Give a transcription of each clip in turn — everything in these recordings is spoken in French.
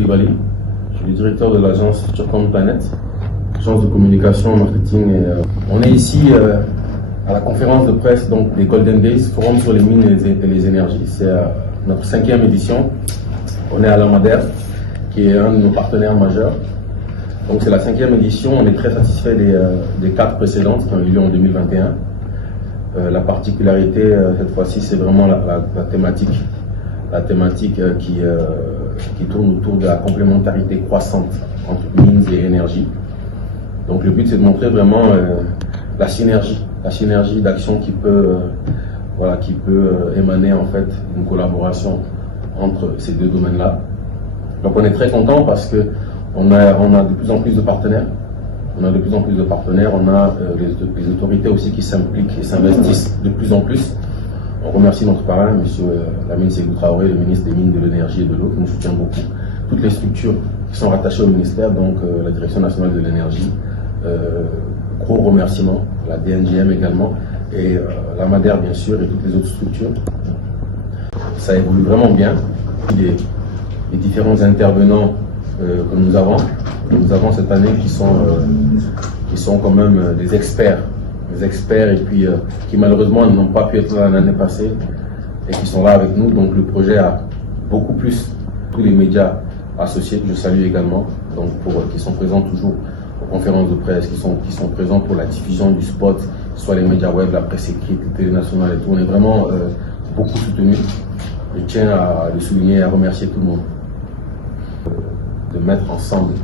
Koulibaly, je suis le directeur de l'agence Futurcom Planet, agence de communication, marketing. On est ici à la conférence de presse donc, des Golden Days, Forum sur les mines et les énergies. C'est notre 5e édition. On est à la Madère, qui est un de nos partenaires majeurs. Donc c'est la 5e édition. On est très satisfait des 4 précédentes qui ont eu lieu en 2021. La particularité cette fois-ci, c'est vraiment la thématique. La thématique qui tourne autour de la complémentarité croissante entre mines et énergie. Donc le but, c'est de montrer vraiment la synergie d'action qui peut émaner en fait une collaboration entre ces deux domaines-là. Donc on est très content parce que on a de plus en plus de partenaires. On a les autorités aussi qui s'impliquent et s'investissent de plus en plus. On remercie notre parrain, M. Lamine Seydou Traoré, le ministre des Mines, de l'Énergie et de l'Eau, qui nous soutient beaucoup. Toutes les structures qui sont rattachées au ministère, donc la Direction nationale de l'énergie, gros remerciements, la DNGM également, et la Madère bien sûr, et toutes les autres structures. Ça évolue vraiment bien. Les différents intervenants que nous avons cette année qui sont quand même des experts et puis qui malheureusement n'ont pas pu être là l'année passée et qui sont là avec nous. Donc le projet a beaucoup plus tous les médias associés que je salue également, donc qui sont présents toujours aux conférences de presse, qui sont présents pour la diffusion du spot, soit les médias web, la presse écrite, les télé nationales et tout. On est vraiment beaucoup soutenus. Je tiens à le souligner et à remercier tout le monde de mettre ensemble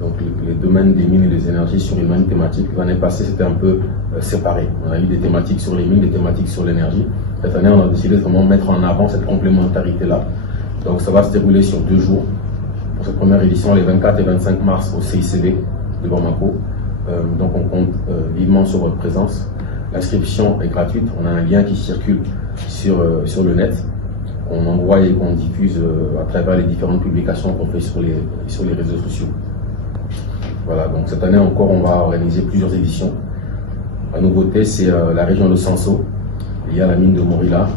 donc les domaines des mines et des énergies sur une même thématique. L'année passée, c'était un peu séparé. On a eu des thématiques sur les mines, des thématiques sur l'énergie. Cette année, on a décidé de vraiment mettre en avant cette complémentarité-là. Donc ça va se dérouler sur 2 jours. Pour cette première édition, les 24 et 25 mars au CICB de Bamako. Donc on compte vivement sur votre présence. L'inscription est gratuite. On a un lien qui circule sur le net. On envoie et qu'on diffuse à travers les différentes publications qu'on fait sur les réseaux sociaux. Voilà, donc cette année encore, on va organiser plusieurs éditions. La nouveauté, c'est la région de Sanso. Il y a la mine de Morila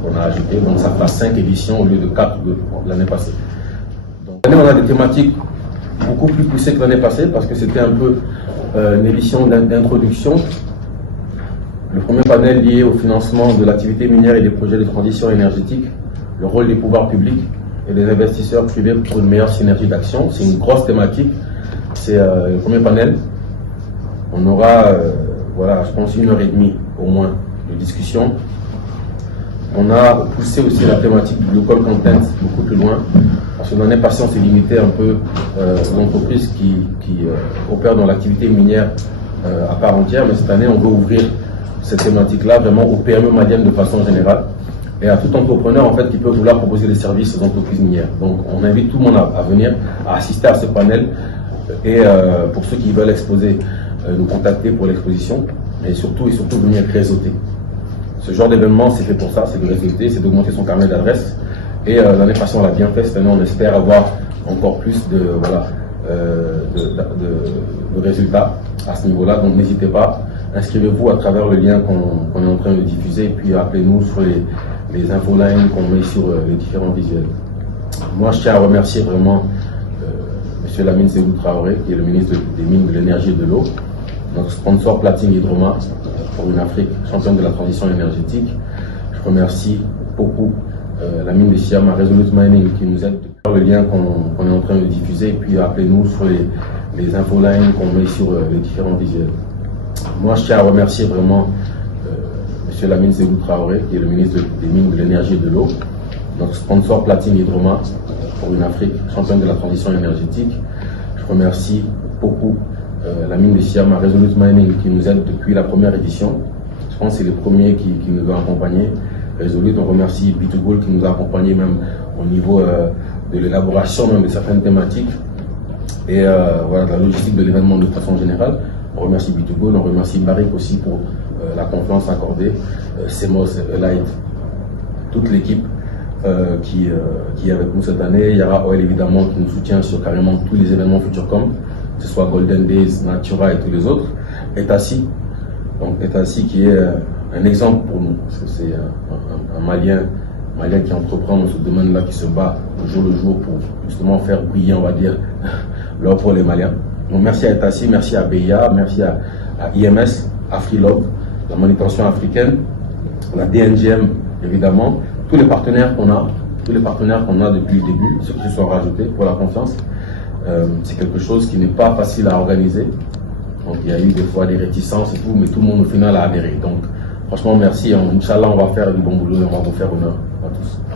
qu'on a ajoutée. Donc ça fera 5 éditions au lieu de 4 de l'année passée. Donc, cette année, on a des thématiques beaucoup plus poussées que l'année passée parce que c'était un peu une édition d'introduction. Le premier panel lié au financement de l'activité minière et des projets de transition énergétique, le rôle des pouvoirs publics et des investisseurs privés pour une meilleure synergie d'action. C'est une grosse thématique. C'est le premier panel. On aura, je pense, 1h30 au moins de discussion. On a poussé aussi la thématique du local content beaucoup plus loin. Parce que l'année passée, on s'est limité un peu aux entreprises qui opèrent dans l'activité minière à part entière. Mais cette année, on veut ouvrir cette thématique-là vraiment aux PME maliennes de façon générale et à tout entrepreneur en fait qui peut vouloir proposer des services aux entreprises minières. Donc on invite tout le monde à venir, à assister à ce panel et pour ceux qui veulent exposer, nous contacter pour l'exposition et surtout venir réseauter. Ce genre d'événement c'est fait pour ça, c'est de réseauter, c'est d'augmenter son carnet d'adresses et l'année passée on l'a bien fait, cette année on espère avoir encore plus de résultats à ce niveau-là, donc n'hésitez pas. Inscrivez-vous à travers le lien qu'on est en train de diffuser et puis appelez-nous sur les infolines qu'on met sur les différents visuels. Moi, je tiens à remercier vraiment M. Lamine Seydou Traoré, qui est le ministre des Mines, de l'Énergie et de l'Eau, notre sponsor Platine Hydroma pour une Afrique championne de la transition énergétique. Je remercie beaucoup la mine de Siam à Resolute Mining qui nous aide à le lien qu'on est en train de diffuser et puis appelez-nous sur les infolines qu'on met sur les différents visuels. Moi, je tiens à remercier vraiment M. Lamine Seydou Traoré, qui est le ministre des Mines, de l'Énergie et de l'Eau, notre sponsor Platine Hydroma pour une Afrique championne de la transition énergétique. Je remercie beaucoup la mine de Siam à Resolute Mining qui nous aide depuis la première édition. Je pense que c'est le premier qui nous a accompagnés. Resolute, on remercie B2Gold qui nous a accompagnés même au niveau de l'élaboration même de certaines thématiques et de la logistique de l'événement de façon générale. On remercie B2Gold, on remercie Barik aussi pour la confiance accordée, Semos, Light, toute l'équipe qui est avec nous cette année. Il y aura OL évidemment qui nous soutient sur carrément tous les événements Futurcom, que ce soit Golden Days, Natura et tous les autres. Etassi, donc Etassi qui est un exemple pour nous, parce que c'est un Malien Maliens qui entreprennent dans ce domaine-là, qui se battent au jour le jour pour justement faire briller, on va dire, leur pour les Maliens. Donc merci à Etassi, merci à BIA, merci à IMS, à Freelog, la manutention africaine, la DNGM évidemment, tous les partenaires qu'on a depuis le début, ceux qui se sont rajoutés pour la confiance. C'est quelque chose qui n'est pas facile à organiser. Donc il y a eu des fois des réticences et tout, mais tout le monde au final a adhéré. Donc franchement merci, Inch'Allah on va faire du bon boulot et on va vous faire honneur à tous.